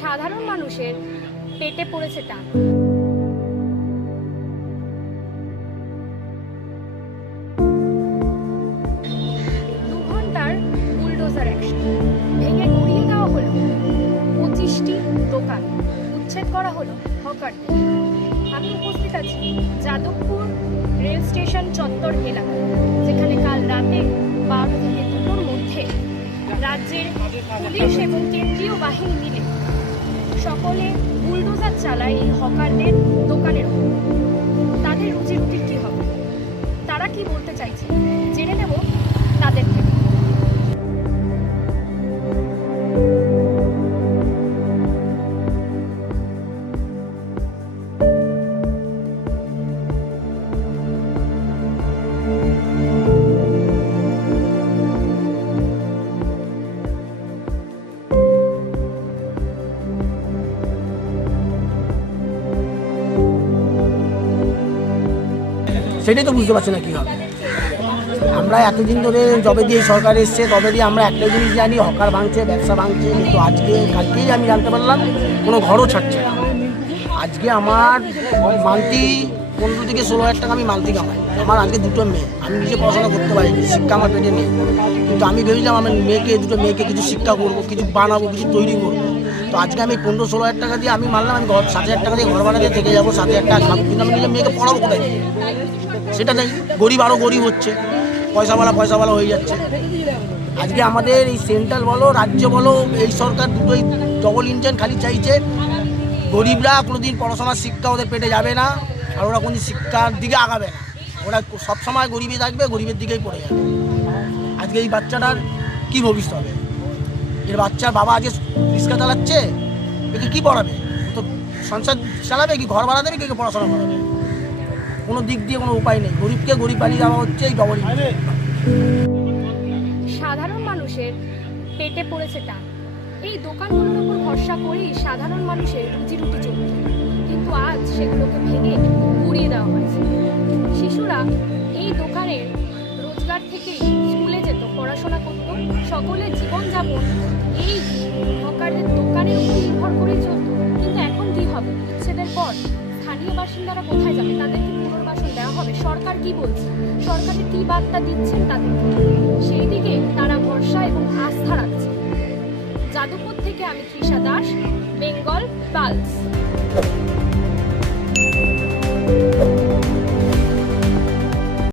সাধারণ মানুষের পেটে পড়েছে টান। ঘন্টার বুলডোজার অ্যাকশন, ভেঙে গুড়িয়ে দেওয়া হলো 25টি দোকান, উচ্ছেদ করা হলো হকারদের। আমি উপস্থিত আছি যাদবপুর রেল স্টেশন চত্বর এলাকায়, যেখানে কাল রাতে 12 থেকে 2টোর মধ্যে রাজ্যের পুলিশ এবং কেন্দ্রীয় বাহিনী মিলে সকলে বুলডোজার চালায় এই হকারদের দোকানের উপর। তাদের রুজি রুটির কি হবে, তারা কি বলতে চাইছে জেনে নেব তাদের থেকে। সেটাই তো বুঝতে পারছি না কী হবে। আমরা এতদিন ধরে যবে দিয়ে সরকার এসছে তবে দিয়ে আমরা একটা জিনিস জানি, হকার ভাঙছে, ব্যবসা ভাঙছে, কিন্তু কালকেই আমি জানতে পারলাম কোনো ঘরও ছাড়ছে না। আজকে আমার মান্থলি 15 থেকে 16 হাজার টাকা আমি মান্থলি কামাই। আমার আজকে 2টো মেয়ে, আমি নিজে পড়াশোনা করতে পারিনি, শিক্ষা আমার পেটে নেই, কিন্তু আমি ভেবেছিলাম আমার দুটো মেয়েকে কিছু শিক্ষা করবো, কিছু বানাবো, কিছু তৈরি করবো। তো আজকে আমি 15-16 হাজার টাকা দিয়ে আমি মানলাম আমি 7,000 টাকা দিয়ে ঘর ভাড়া দিয়ে থেকে যাবো, 7,000 টাকা খাবো, কিন্তু আমি নিজের মেয়েকে পড়াবো কোথায়? সেটা নেই। গরিব আরও গরিব হচ্ছে, পয়সাওয়ালা হয়ে যাচ্ছে। আজকে আমাদের এই সেন্ট্রাল বলো রাজ্য বলো এই সরকার দুটোই ডবল ইঞ্জিন খালি চাইছে। গরিবরা কোনোদিন পড়াশোনার শিক্ষা ওদের পেটে যাবে না, আর ওরা কোনোদিন শিক্ষার দিকে আগাবে না। ওরা সবসময় গরিবই থাকবে, গরিবের দিকেই পড়ে যাবে। আজকে এই বাচ্চাটার কী ভবিষ্যৎ হবে? এর বাচ্চার বাবা আজকে রিক্সা চালাচ্ছে, একে কী পড়াবে? তো সংসার চালাবে কি, ঘর ভাড়া দেবে কি, পড়াশোনা করাবে? কোনো দিক দিয়ে কোনো উপায় নেই। গরিবকে গরিব বানিয়ে দেওয়া হচ্ছে এই ডবল ইঞ্জিন। সাধারণ মানুষের পেটে পড়েছে টান। এই দোকানগুলোর উপর ভরসা করেই সাধারণ মানুষের রুজি রুটি চলত, কিন্তু আজ সেগুলোকে ভেঙে গুড়িয়ে দেওয়া হয়েছে। শিশুরা এই দোকানের রোজগার থেকেই স্কুলে যেত, পড়াশোনা করত, সকলের জীবনযাপন এই হকারদের দোকানের উপর নির্ভর করেই চলত। কিন্তু এখন কি হবে? উচ্ছেদের পর স্থানীয় বাসিন্দারা কোথায় যাবে? তাদের কি পুনর্বাসন দেওয়া হবে? সরকার কি বলছে? সরকারের কি বার্তা দিচ্ছেন তাদের? সেই দিকে তারা ভরসা এবং আস্থা রাখছে। যাদবপুর থেকে আমি তৃষা দাস, বেঙ্গল পালস।